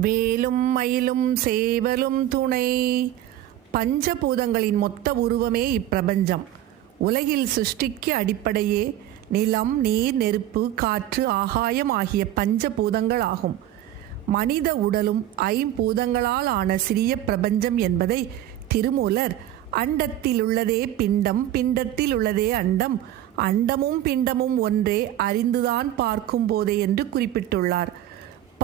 வேலும் மயிலும் சேவலும் துணை. பஞ்சபூதங்களின் மொத்த உருவமே இப்பிரபஞ்சம். உலகில் சிருஷ்டிக்கு அடிப்படையே நிலம் நீர் நெருப்பு காற்று ஆகாயம் ஆகிய பஞ்சபூதங்கள் ஆகும். மனித உடலும் ஐம்பூதங்களால் ஆன சிறிய பிரபஞ்சம் என்பதை திருமூலர் அண்டத்தில் உள்ளதே பிண்டம் பிண்டத்தில் உள்ளதே அண்டம் அண்டமும் பிண்டமும் ஒன்றே அறிந்துதான் பார்க்கும் போதே என்று குறிப்பிட்டுள்ளார்.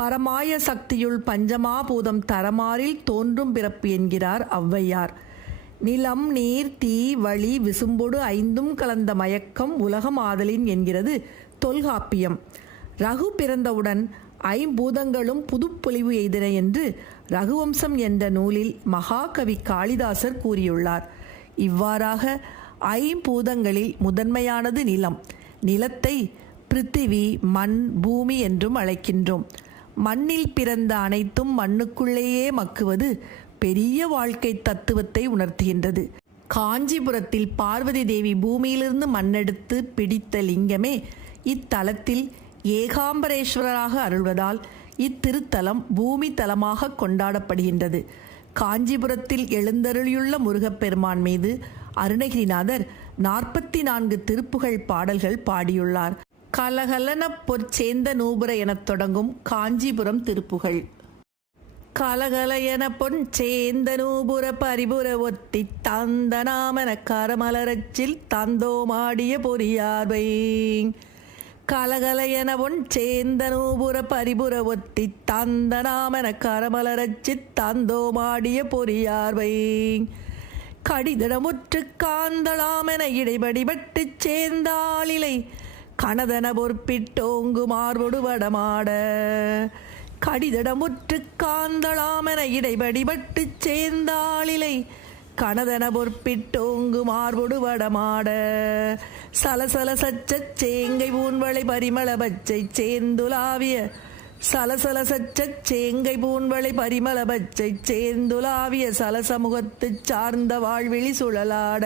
பரமாய சக்தியுள் பஞ்சமாபூதம் தரமாறில் தோன்றும் பிறப்பு என்கிறார் ஔவையார். நிலம் நீர் தீ வழி விசும்பொடு ஐந்தும் கலந்த மயக்கம் உலகம் ஆதலின் என்கிறது தொல்காப்பியம். ரகு பிறந்தவுடன் ஐம்பூதங்களும் புதுப்பொலிவு எய்தின என்று ரகுவம்சம் என்ற நூலில் மகாகவி காளிதாசர் கூறியுள்ளார். இவ்வாறாக ஐம்பூதங்களில் முதன்மையானது நிலம். நிலத்தை பிருத்திவி மண் பூமி என்றும் அழைக்கின்றோம். மண்ணில் பிறந்த அனைத்தும் மண்ணுக்குள்ளேயே மக்குவது பெரிய வாழ்க்கை தத்துவத்தை உணர்த்துகின்றது. காஞ்சிபுரத்தில் பார்வதி தேவி பூமியிலிருந்து மண்ணெடுத்து பிடித்த லிங்கமே இத்தலத்தில் ஏகாம்பரேஸ்வரராக அருள்வதால் இத்திருத்தலம் பூமி தலமாக கொண்டாடப்படுகின்றது. காஞ்சிபுரத்தில் எழுந்தருளியுள்ள முருகப்பெருமான் மீது அருணகிரிநாதர் நாற்பத்தி நான்கு திருப்புகழ் பாடல்கள் பாடியுள்ளார். கலகலன பொற்சேந்த நூபுர எனத் தொடங்கும் காஞ்சிபுரம் திருப்புகழ். கலகல என பொன் சேந்த நூபுர பரிபுர ஒத்தி தந்த நாமன கரமலரச்சில் தந்தோமாடிய பொறியார்வை. கலகல என பொன் சேந்த நூபுர பரிபுர ஒத்தி தந்த நாமன கரமலரச்சி தந்தோமாடிய பொறியார்வை. கடிதடமுற்று காந்தளாமென இடைபடிபட்டு சேர்ந்தாளிலை கணதன பொற்பிட்டோங்கு மார்பொடு வடமாட. கடிதடமுற்று காந்தளாமென இடைபடிபட்டு சேர்ந்தாளிலை. கணதன பொற்பிட்டோங்கு மார்பொடு வடமாட. சலசல சச்சச் சேங்கை ஊன்வளை பரிமள பச்சை சேர்ந்துலாவிய சலசல சேங்கை பூன்வளை பரிமள பச்சை சேர்ந்துலாவிய சலசமுகத்து சார்ந்த வாழ்விழி சுழலாட.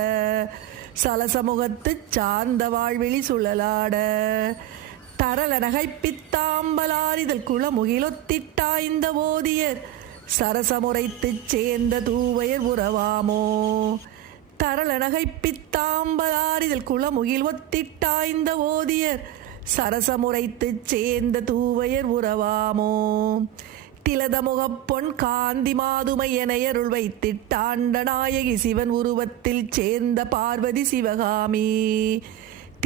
சலசமுகத்து சார்ந்த வாழ்வெளி சுழலாட. தரல நகைப்பித்தாம்பலாரிதழ் குளமுகிலொத்திட்டாய்ந்த போதியர். சரசமுறைத்து சேர்ந்த தூவையர் உறவாமோ. தரள நகைப்பித்தாம்பலாரிதழ் குளமுகில் ஒத்திட்டாய்ந்த ஓதியர் சரசமுரைத்துச் சேர்ந்த தூவையர் உறவாமோ? திலதமுகப் பொன் காந்தி மாதுமையனைய எனையருள் வைத்திட்டாண்ட நாயகி சிவன் உருவத்தில் சேர்ந்த பார்வதி சிவகாமி.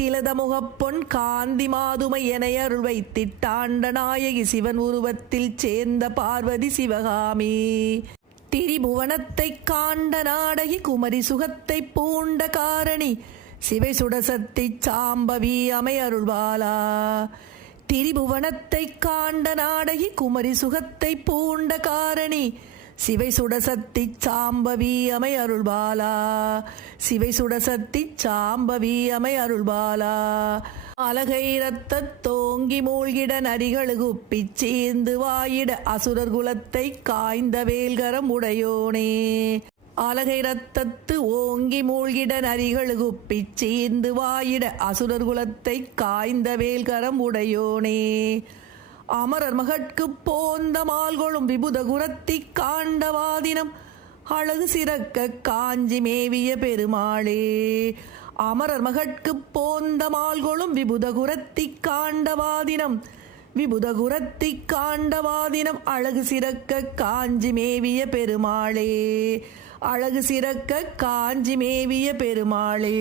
திலத முகப்பொன் காந்தி மாதுமையனைய எனையருள் வைத்திட்டாண்ட நாயகி சிவன் உருவத்தில் சேர்ந்த பார்வதி சிவகாமி. திரிபுவனத்தைக் காண்ட நாடகி குமரி சுகத்தைப் பூண்ட காரணி சிவை சுடசத்தை சாம்பவி அமை அருள்வாளா திரிபுவனத்தை காண்ட நாடகி குமரி சுகத்தை பூண்ட காரணி சிவை சுடசத்தி சாம்பவி அமை அருள்பாலா சிவை சுடசத்தி சாம்பவி அமை அருள்பாலா அலகை ரத்த தோங்கி மூழ்கிட நரிகளு குப்பிச் வாயிட அசுரர் குலத்தை காய்ந்த வேல்கரம் உடையோனே. அலகை ரத்தத்து ஓங்கி மூழ்கிட நரிகள் குப்பிச் சீர்ந்து வாயிட அசுரர் குலத்தை காய்ந்த வேல்கரம் உடையோனே. அமரர் மகட்கு போந்த மால்கொழும் விபுத குரத்தி காண்டவாதினம் அழகு சிறக்க காஞ்சி மேவிய பெருமாளே. அமரர் மகட்கு போந்த மால்கொழும் விபுத குரத்தி காண்டவாதினம் விபுத குரத்தி காண்டவாதினம் அழகு சிறக்க காஞ்சி மேவிய பெருமாளே. அழகு சிறக்க காஞ்சி மேவிய பெருமாளே.